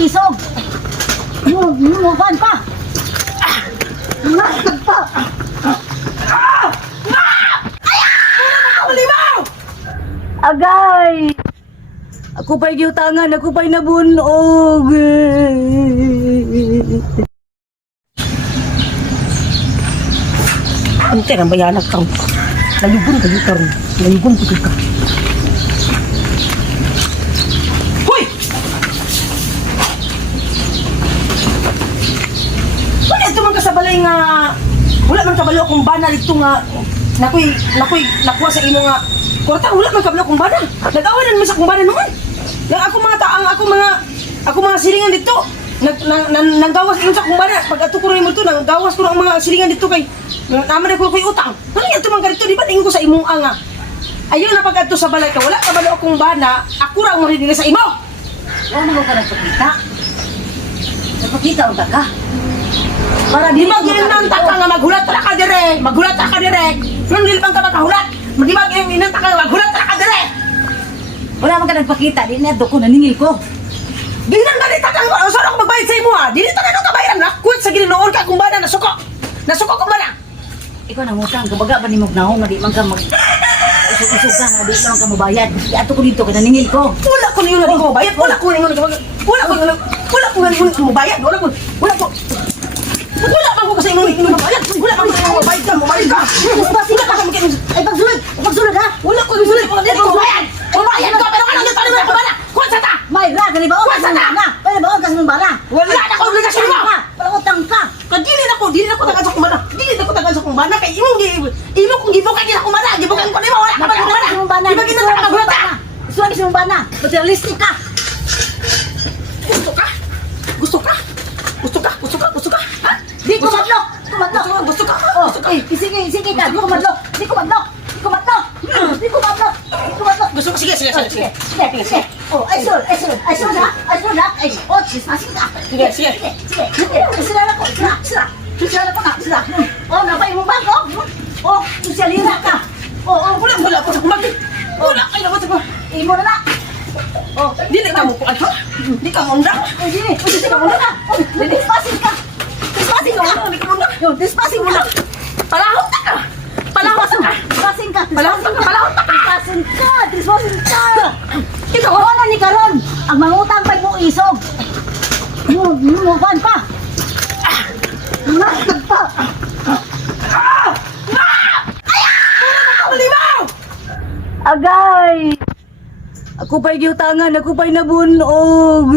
isog. Mupan pa. Nasag pa. Agay! Ako pa'y giutangan, ako pa'y nabunog. Ante nang bayanak kang. Nalugong kayo karon. Nalugong kayo ka. Hoy! Wala ito man kasabalay nga wala man kabalo akong bana dito nga nakuy nakuha sa imo nga kwarta wala man kabalo akong bana. Nag-awalan man sa akong bana noon. Yang ako mga taang ako mga silingan dito. Nanggawas ko sa akong bana. Pag ato ko rin mo ito, nanggawas ko ng mga silingan dito kay naman ako ko'y utang. Ano yan ito mga ganito? Di ba tingin ko sa imong anga? Ayaw na pag ato sa balay ka, wala kabalo akong bana, ako ra ang marinila sa imo. Ano mo ka nagpakita? Nagpakita o ka? Para Di ba ginanta ka nga maghulat ra ka dire? Maghulat ra ka dire. Nung nilipang ka makahulat? Di ba ginanta ka nga maghulat ra ka dire? Wala man ka nagpakita, di na ko naningil ko. Di na ganita ka nga, saan ako magbayad sa imo ha? Di na nang kabayaran na, kuwit sa gininoon ka kung bana, nasuko. Nasuko kung bana. Ikaw na mutang, kabaga ba ni Mugnahong nga di man ka usog-usog ka nga di man ka mabayad. Di ato ko dito, kananingil ko. Wala ko ninyo na mabayad. Wala ko ninyo na mabayad. Wala pa ko kasi inyo mabayad. Wala pa ko sa inyo mabayad ka. Mabayad ka. Sige ka, ay pagsulod ha. Wala ko ninyo mabayad. Mabayad ka pero kanang dito na ko bana. Kuwan sa ta. May ra, gani ba o Kuwan sa ta. Pwede ba o kas mong bala? Wala na ko obligasyon mo. Wala utang ka. Dili na ko tagal sa kumana. Dili na ko tagal sa kumana kay imo kung gibukan kina kumana. Gibukan ko nimo wala ka ba kumana. Di ba ginata ka gulata? Suwag si mong bana. Materialistic ka. Gusto ka? Gusto ka? Gusto ka? Gusto ka? Gusto ka? Ha? Di ko madlok. Kumadlok. Gusto ka? Oh, sige ka. Di ko madlok. Di ko madlok. Di ko madlok. Di ko madlok. Di ko madlok. Gusto ka? Sige. Sige. Oh, ay sul na. Ay, oh, sismasin ka. Sige. Sila na ko. Sila. Oh, napay mo ba ko? Oh, sosyalira ka. Oh, Wala ko sa kumana. Wala kayo naman sa kumana. imo na na. Oh, Dili ka mo ko ano? Di ka munda. Dili ka muna ka. Dispasin ka. Di ka munda. Yo, dispasin mo na. Palahot ka. Dispasin ka. Palahot ka. Dispasin ka. Ikaw, Wala ni karon. Ang mangutang pa'y mo isog. Mupan pa. Nasag pa. Limaw! Agay! Ako pa'y giutangan, ako pa'y nabunog.